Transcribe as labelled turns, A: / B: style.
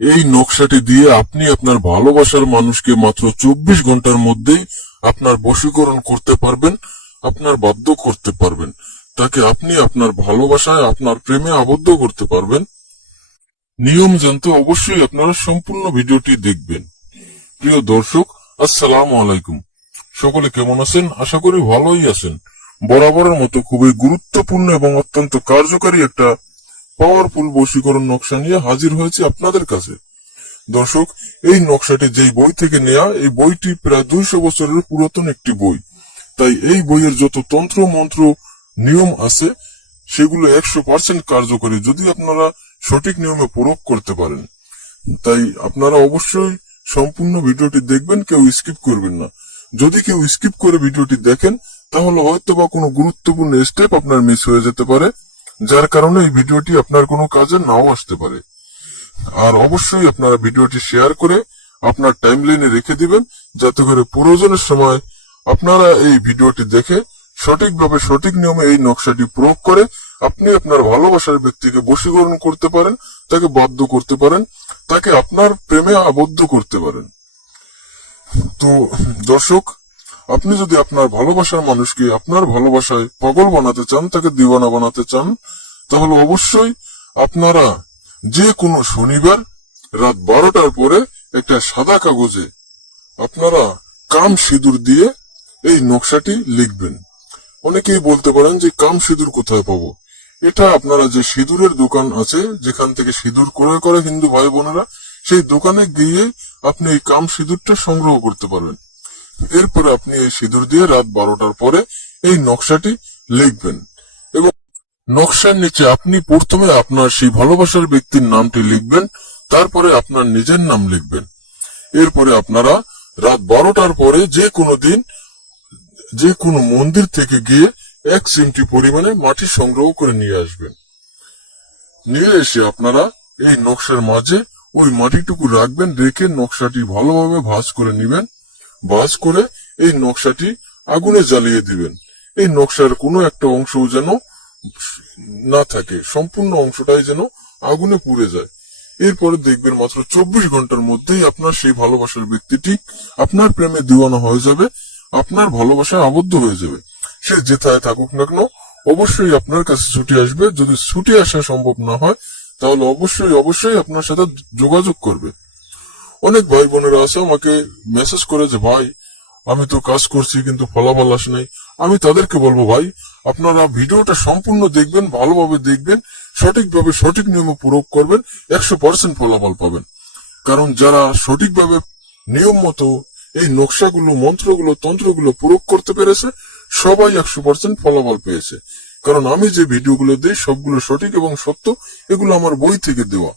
A: এই নকশাটি দিয়ে আপনি আপনার ভালোবাসার মানুষকে মাত্র চব্বিশ ঘণ্টার মধ্যেই আপনার বশীকরণ করতে পারবেন, আপনার বাধ্য করতে পারবেন। তাকে আপনি আপনার ভালোবাসায়, আপনার প্রেমে আবদ্ধ করতে পারবেন। নিয়ম জানতে অবশ্যই আপনারা সম্পূর্ণ ভিডিওটি দেখবেন। প্রিয় দর্শক, আসসালাম আলাইকুম। সকলে কেমন আছেন? আশা করি ভালোই আছেন। বরাবরের মতো খুবই গুরুত্বপূর্ণ এবং অত্যন্ত কার্যকারী একটা পাওয়ারফুল বশীকরণ নকশা নিয়ে হাজির হয়েছে আপনাদের কাছে। দর্শক, এই নকশাটি যেই বই থেকে নেয়া, এই বইটি প্রায় দুইশো বছরের পুরাতন একটি বই। তাই এই বইয়ের যত তন্ত্র, মন্ত্র, নিয়ম আছে, সেগুলো একশো পার্সেন্ট কার্যকরী যদি আপনারা সঠিক নিয়মে প্রয়োগ করতে পারেন। তাই আপনারা অবশ্যই সম্পূর্ণ ভিডিওটি দেখবেন, কেউ স্কিপ করবেন না। যদি কেউ স্কিপ করে ভিডিওটি দেখেন, তাহলে হয়তো বা কোনো গুরুত্বপূর্ণ স্টেপ আপনার মিস হয়ে যেতে পারে। যার কারণে এই ভিডিওটি আপনার কোনো কাজে নাও আসতে পারে। আর অবশ্যই আপনারা ভিডিওটি শেয়ার করে আপনার টাইমলাইনে রেখে দিবেন, যাতে করে প্রয়োজনের সময় আপনারা এই ভিডিওটি দেখে সঠিকভাবে সঠিক নিয়মে এই নকশাটি প্রয়োগ করে আপনি আপনার ভালোবাসার ব্যক্তিকে বশীকরণ করতে পারেন, তাকে বাধ্য করতে পারেন, তাকে আপনার প্রেমে আবদ্ধ করতে পারেন। তো দর্শক আপনি যদি আপনার ভালোবাসার মানুষকে আপনার ভালোবাসায় পাগল বানাতে চান, তাকে দিওয়ানা বানাতে চান, তাহলে অবশ্যই আপনারা যে কোনো শনিবার রাত বারোটার পরে একটা সাদা কাগজে আপনারা কাম সিঁদুর দিয়ে এই নকশাটি লিখবেন। অনেকেই বলতে পারেন যে কাম সিঁদুর কোথায় পাবো? এটা আপনারা যে সিঁদুরের দোকান আছে, যেখান থেকে সিঁদুর ক্রয় করে হিন্দু ভাই বোনেরা, সেই দোকানে গিয়ে আপনি এই কাম সিঁদুরটা সংগ্রহ করতে পারবেন। এরপরে আপনি এই সিঁদুর দিয়ে রাত বারোটার পরে এই নকশাটি লিখবেন। এবং নকশার নিচে আপনি প্রথমে আপনার সেই ভালোবাসার ব্যক্তির নামটি লিখবেন, তারপরে আপনার নিজের নাম লিখবেন। এরপরে আপনারা রাত বারোটার পরে যে কোনো দিন, যে কোনো মন্দির থেকে গিয়ে এক চিমটি পরিমাণে মাটি সংগ্রহ করে নিয়ে আসবেন। নিয়ে এসে আপনারা এই নকশার মাঝে ওই মাটিটুকু রাখবেন, রেখে নকশাটি ভালোভাবে ভাঁজ করে নেবেন। ভাঁজ করে এই নকশাটি আগুনে জ্বালিয়ে দিবেন। এই নকশার কোনো একটা অংশ যেন না থাকে, সম্পূর্ণ অংশটাই যেন আগুনে পুড়ে যায়। এরপরে দেখবেন মাত্র চব্বিশ ঘণ্টার মধ্যেই আপনার সেই ভালোবাসার ব্যক্তিটি আপনার প্রেমে দিওয়ানা হয়ে যাবে, আপনার ভালোবাসায় আবদ্ধ হয়ে যাবে। সে যেথায় থাকুক না কেন, অবশ্যই আপনার কাছে ছুটি আসবে। যদি ছুটি আসা সম্ভব না হয়, তাহলে অবশ্যই অবশ্যই আপনার সাথে যোগাযোগ করবে। অনেক ভাই বোনেরা আছে, আমাকে মেসেজ করে যে, ভাই, আমি তো কাজ করছি, কিন্তু ফলাফল আসে নাই। আমি তাদেরকে বলব, ভাই, আপনারা ভিডিওটা সম্পূর্ণ দেখবেন, ভালোভাবে দেখবেন, সঠিকভাবে সঠিক নিয়মে প্রয়োগ করবেন, একশো পার্সেন্ট ফলাফল পাবেন। কারণ যারা সঠিকভাবে নিয়ম মতো এই নকশাগুলো, মন্ত্রগুলো, তন্ত্রগুলো প্রয়োগ করতে পেরেছে, সবাই একশো পার্সেন্ট ফলাফল পেয়েছে। কারণ আমি যে ভিডিওগুলো দিই, সবগুলো সঠিক এবং সত্য, এগুলো আমার বই থেকে দেওয়া।